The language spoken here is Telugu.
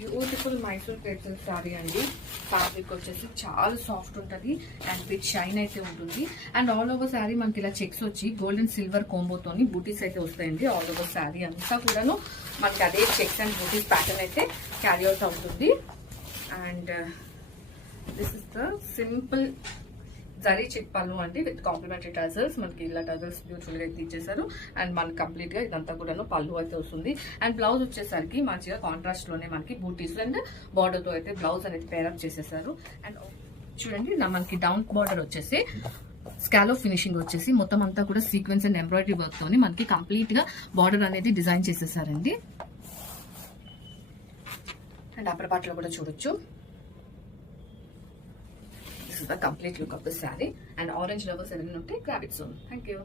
Beautiful Mysore crepe silk sari అండి. ఫ్యాబ్రిక్ వచ్చేసి చాలా సాఫ్ట్ ఉంటుంది అండ్ బిగ్ షైన్ అయితే ఉంటుంది. అండ్ ఆల్ ఓవర్ శారీ మనకి ఇలా చెక్స్ వచ్చి గోల్డ్ అండ్ సిల్వర్ కోంబోతోని బూటీస్ అయితే వస్తాయండి. ఆల్ ఓవర్ శారీ అంతా కూడాను మనకి అదే చెక్స్ అండ్ బూటీస్ ప్యాటర్న్ అయితే క్యారీ అవుట్ అవుతుంది. And this is the simple zari chit పళ్ళు అండి విత్ కాంప్లిమెంటరీ టజల్స్. మనకి ఇలా టజల్స్ బ్యూటిఫుల్ గా అయితే ఇచ్చేసారు. అండ్ మనకి కంప్లీట్ గా ఇదంతా కూడా పళ్ళు అయితే వస్తుంది. అండ్ బ్లౌజ్ వచ్చేసరికి మంచిగా కాంట్రాస్ట్ లోనే మనకి బూటీస్ అండ్ బార్డర్ తో అయితే బ్లౌజ్ అనేది పేరప్ చేసేసారు. అండ్ చూడండి మనకి డౌన్ బార్డర్ వచ్చేసి స్కాలో ఫినిషింగ్ వచ్చేసి మొత్తం అంతా కూడా సీక్వెన్స్ అండ్ ఎంబ్రాయిడరీ వర్క్ తోని మనకి కంప్లీట్ గా బార్డర్ అనేది డిజైన్ చేసేసారండి. అండ్ అప్పర్ పార్ట్ లో కూడా చూడొచ్చు. This is the complete look of the saree, and orange lovers are in. Grab it soon. Thank you.